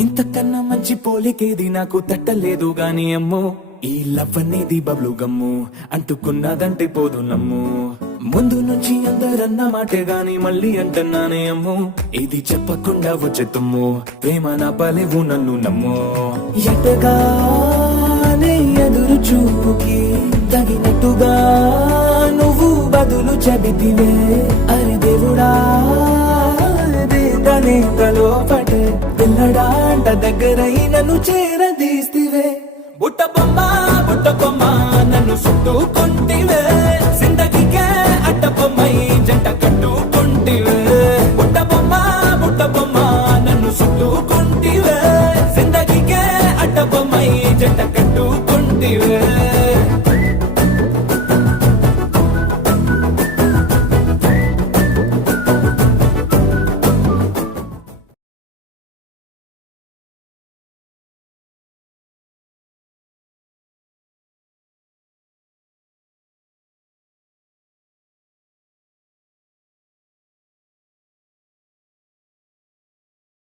ఇంతకన్నా మంచి పోలికేది నాకు తట్టలేదు గాని అమ్మో ఈ లవ్ అనేది బబ్లు గమ్ము అంటుకున్నదంటే పోదు నమ్ము ముందు నుంచి అందరన్న మాటే గాని మళ్ళీ అంటున్నానే అమ్ము ఇది చెప్పకుండా వచ్చే తుమ్ము ప్రేమ నా పలేవు నన్ను నమ్ము ఎటగానే ఎదురు చూపుకి తగినట్టుగా నువ్వు బదులు చెబితివే అరే దేవుడా దేదనే లోపటే పిల్లడాంట దగ్గరై నన్ను చేరదీస్తివే బుట్ట బొమ్మ నన్ను చుట్టూ